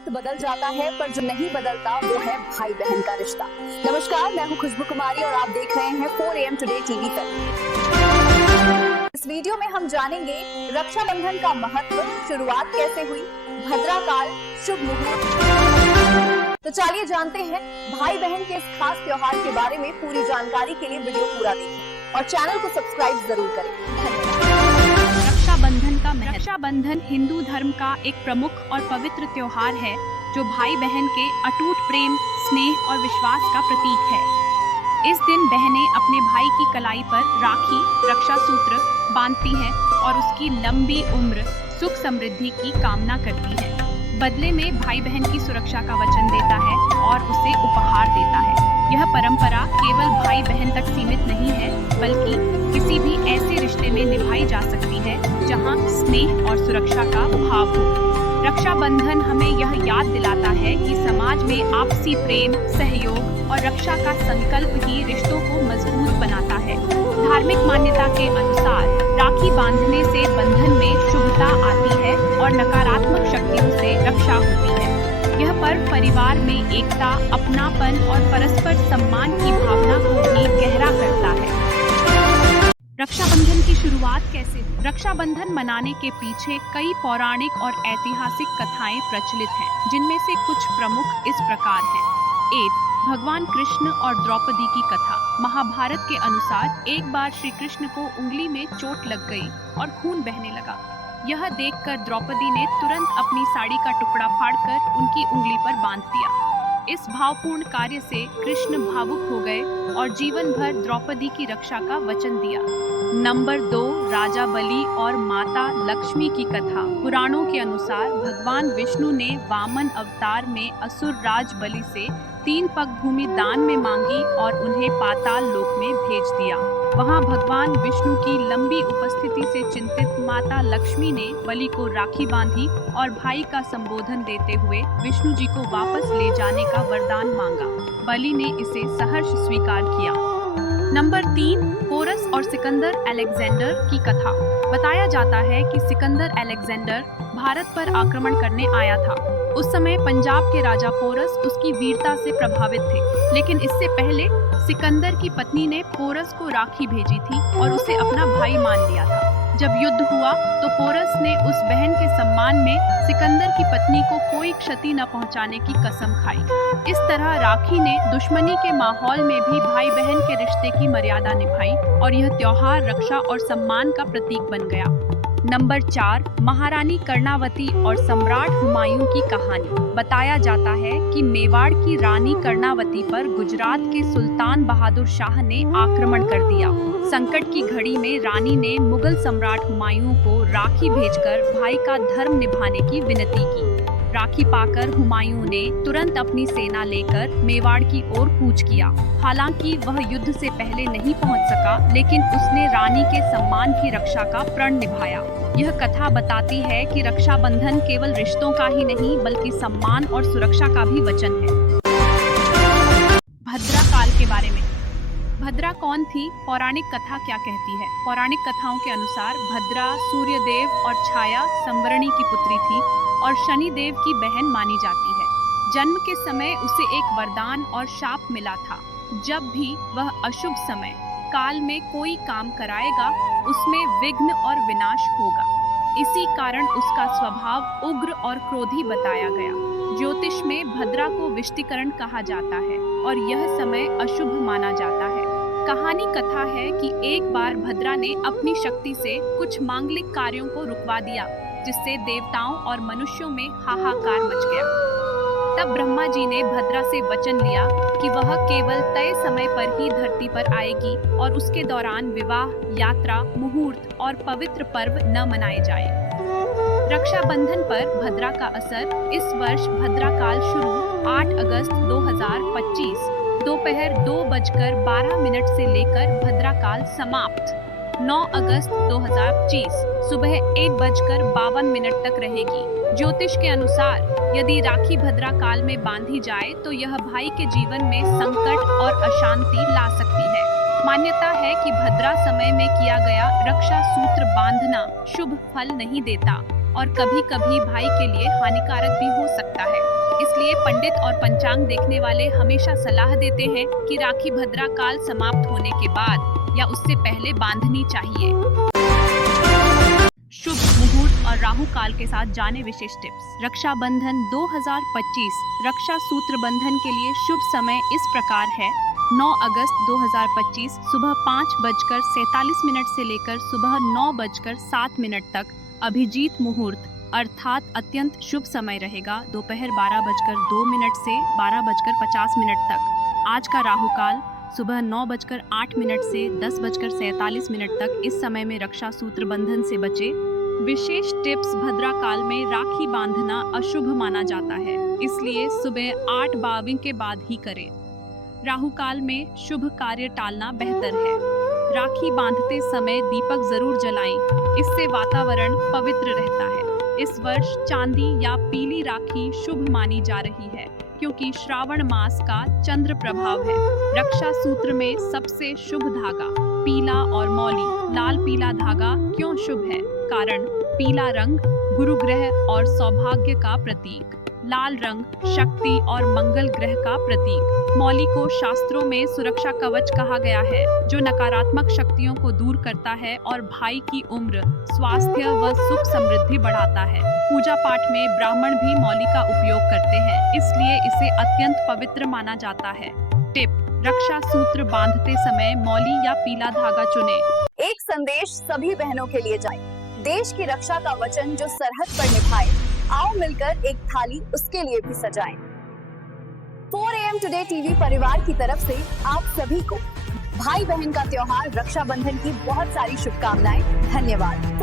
वक्त बदल जाता है पर जो नहीं बदलता वो है भाई बहन का रिश्ता। नमस्कार, मैं हूं खुशबू कुमारी और आप देख रहे हैं 4 AM टुडे टीवी पर। इस वीडियो में हम जानेंगे रक्षाबंधन का महत्व, शुरुआत कैसे हुई, भद्रा काल, शुभ मुहूर्त। तो चलिए जानते हैं भाई बहन के इस खास त्योहार के बारे में। पूरी जानकारी के लिए वीडियो पूरा देखें और चैनल को सब्सक्राइब जरूर करें। धन्यवाद। रक्षाबंधन का महत्व। रक्षाबंधन हिंदू धर्म का एक प्रमुख और पवित्र त्योहार है जो भाई बहन के अटूट प्रेम, स्नेह और विश्वास का प्रतीक है। इस दिन बहनें अपने भाई की कलाई पर राखी, रक्षा सूत्र बांधती हैं और उसकी लंबी उम्र, सुख समृद्धि की कामना करती हैं। बदले में भाई बहन की सुरक्षा का वचन देता है और उसे उपहार देता है। यह परंपरा केवल भाई बहन तक सीमित नहीं है, बल्कि किसी भी ऐसे रिश्ते में निभाई जा सकती है जहां स्नेह और सुरक्षा का भाव हो। रक्षाबंधन हमें यह याद दिलाता है कि समाज में आपसी प्रेम, सहयोग और रक्षा का संकल्प ही रिश्तों को मजबूत बनाता है। धार्मिक मान्यता के अनुसार राखी बांधने से बंधन में शुभता आती है और नकारात्मक शक्तियों से रक्षा होती है। यह पर्व परिवार में एकता, अपनापन और परस्पर सम्मान की भावना को भी गहरा करता है। रक्षाबंधन की शुरुआत कैसे हुई? रक्षाबंधन मनाने के पीछे कई पौराणिक और ऐतिहासिक कथाएं प्रचलित हैं, जिनमें से कुछ प्रमुख इस प्रकार हैं। 1. भगवान कृष्ण और द्रौपदी की कथा। महाभारत के अनुसार एक बार श्री कृष्ण को उंगली में चोट लग गई और खून बहने लगा। यह देखकर द्रौपदी ने तुरंत अपनी साड़ी का टुकड़ा फाड़कर उनकी उंगली पर बांध दिया। इस भावपूर्ण कार्य से कृष्ण भावुक हो गए और जीवन भर द्रौपदी की रक्षा का वचन दिया। नंबर 2. राजा बलि और माता लक्ष्मी की कथा। पुराणों के अनुसार भगवान विष्णु ने वामन अवतार में असुर राज बलि से 3 पग भूमि दान में मांगी और उन्हें पाताल लोक में भेज दिया। वहां भगवान विष्णु की लंबी उपस्थिति से चिंतित माता लक्ष्मी ने बलि को राखी बांधी और भाई का संबोधन देते हुए विष्णु जी को वापस ले जाने का वरदान मांगा। बलि ने इसे सहर्ष स्वीकार किया। नंबर 3. पोरस और सिकंदर अलेक्जेंडर की कथा। बताया जाता है कि सिकंदर अलेक्जेंडर भारत पर आक्रमण करने आया था। उस समय पंजाब के राजा पोरस उसकी वीरता से प्रभावित थे, लेकिन इससे पहले सिकंदर की पत्नी ने पोरस को राखी भेजी थी और उसे अपना भाई मान लिया था। जब युद्ध हुआ तो पोरस ने उस बहन के सम्मान में सिकंदर की पत्नी को कोई क्षति न पहुंचाने की कसम खाई। इस तरह राखी ने दुश्मनी के माहौल में भी भाई बहन के रिश्ते की मर्यादा निभाई और यह त्योहार रक्षा और सम्मान का प्रतीक बन गया। नंबर 4. महारानी कर्णावती और सम्राट हुमायूं की कहानी। बताया जाता है कि मेवाड़ की रानी कर्णावती पर गुजरात के सुल्तान बहादुर शाह ने आक्रमण कर दिया। संकट की घड़ी में रानी ने मुगल सम्राट हुमायूं को राखी भेजकर भाई का धर्म निभाने की विनती की। राखी पाकर हुमायूं ने तुरंत अपनी सेना लेकर मेवाड़ की ओर कूच किया। हालांकि वह युद्ध से पहले नहीं पहुंच सका, लेकिन उसने रानी के सम्मान की रक्षा का प्रण निभाया। यह कथा बताती है कि रक्षाबंधन केवल रिश्तों का ही नहीं बल्कि सम्मान और सुरक्षा का भी वचन है। भद्रा काल के बारे में। भद्रा कौन थी? पौराणिक कथा क्या कहती है? पौराणिक कथाओं के अनुसार भद्रा सूर्यदेव और छाया संवरणी की पुत्री थी और शनिदेव की बहन मानी जाती है। जन्म के समय उसे एक वरदान और शाप मिला था। जब भी वह अशुभ समय काल में कोई काम कराएगा, उसमें विघ्न और विनाश होगा। इसी कारण उसका स्वभाव उग्र और क्रोधी बताया गया। ज्योतिष में भद्रा को विष्टिकरण कहा जाता है और यह समय अशुभ माना जाता है। कहानी कथा है कि एक बार भद्रा ने अपनी शक्ति से कुछ मांगलिक कार्यों को रुकवा दिया, जिससे देवताओं और मनुष्यों में हाहाकार मच गया। तब ब्रह्मा जी ने भद्रा से वचन लिया कि वह केवल तय समय पर ही धरती पर आएगी और उसके दौरान विवाह, यात्रा, मुहूर्त और पवित्र पर्व न मनाए जाए। रक्षाबंधन पर भद्रा का असर। इस वर्ष भद्रा काल शुरू 8 अगस्त 2025 दोपहर 2:12 से लेकर भद्रा काल समाप्त 9 अगस्त 2025 सुबह 1:52 तक रहेगी। ज्योतिष के अनुसार यदि राखी भद्रा काल में बांधी जाए तो यह भाई के जीवन में संकट और अशांति ला सकती है। मान्यता है कि भद्रा समय में किया गया रक्षा सूत्र बांधना शुभ फल नहीं देता। और कभी कभी भाई के लिए हानिकारक भी हो सकता है। इसलिए पंडित और पंचांग देखने वाले हमेशा सलाह देते हैं कि राखी भद्रा काल समाप्त होने के बाद या उससे पहले बांधनी चाहिए। शुभ मुहूर्त और राहु काल के साथ जाने विशेष टिप्स। रक्षाबंधन 2025 रक्षा सूत्र बंधन के लिए शुभ समय इस प्रकार है। 9 अगस्त 2025 सुबह 5:47 से लेकर सुबह 9:07 तक अभिजीत मुहूर्त अर्थात अत्यंत शुभ समय रहेगा। दोपहर 12:02 से 12:50 तक। आज का राहु काल सुबह 9:08 से 10:47 तक। इस समय में रक्षा सूत्र बंधन से बचे। विशेष टिप्स। भद्रा काल में राखी बांधना अशुभ माना जाता है, इसलिए सुबह 8:52 के बाद ही करें। राहु काल में शुभ कार्य टालना बेहतर है। राखी बांधते समय दीपक जरूर जलाएं, इससे वातावरण पवित्र रहता है। इस वर्ष चांदी या पीली राखी शुभ मानी जा रही है, क्योंकि श्रावण मास का चंद्र प्रभाव है। रक्षा सूत्र में सबसे शुभ धागा पीला और मौली लाल पीला धागा क्यों शुभ है? कारण पीला रंग गुरु ग्रह और सौभाग्य का प्रतीक, लाल रंग शक्ति और मंगल ग्रह का प्रतीक। मौली को शास्त्रों में सुरक्षा कवच कहा गया है, जो नकारात्मक शक्तियों को दूर करता है और भाई की उम्र, स्वास्थ्य व सुख समृद्धि बढ़ाता है। पूजा पाठ में ब्राह्मण भी मौली का उपयोग करते हैं, इसलिए इसे अत्यंत पवित्र माना जाता है। टिप: रक्षा सूत्र बांधते समय मौली या पीला धागा चुनें। एक संदेश सभी बहनों के लिए जाए। देश की रक्षा का वचन जो सरहद पर निभाए, आओ मिलकर एक थाली उसके लिए भी सजाएं। 4 AM टुडे टीवी परिवार की तरफ से आप सभी को भाई बहन का त्योहार रक्षाबंधन की बहुत सारी शुभकामनाएं। धन्यवाद।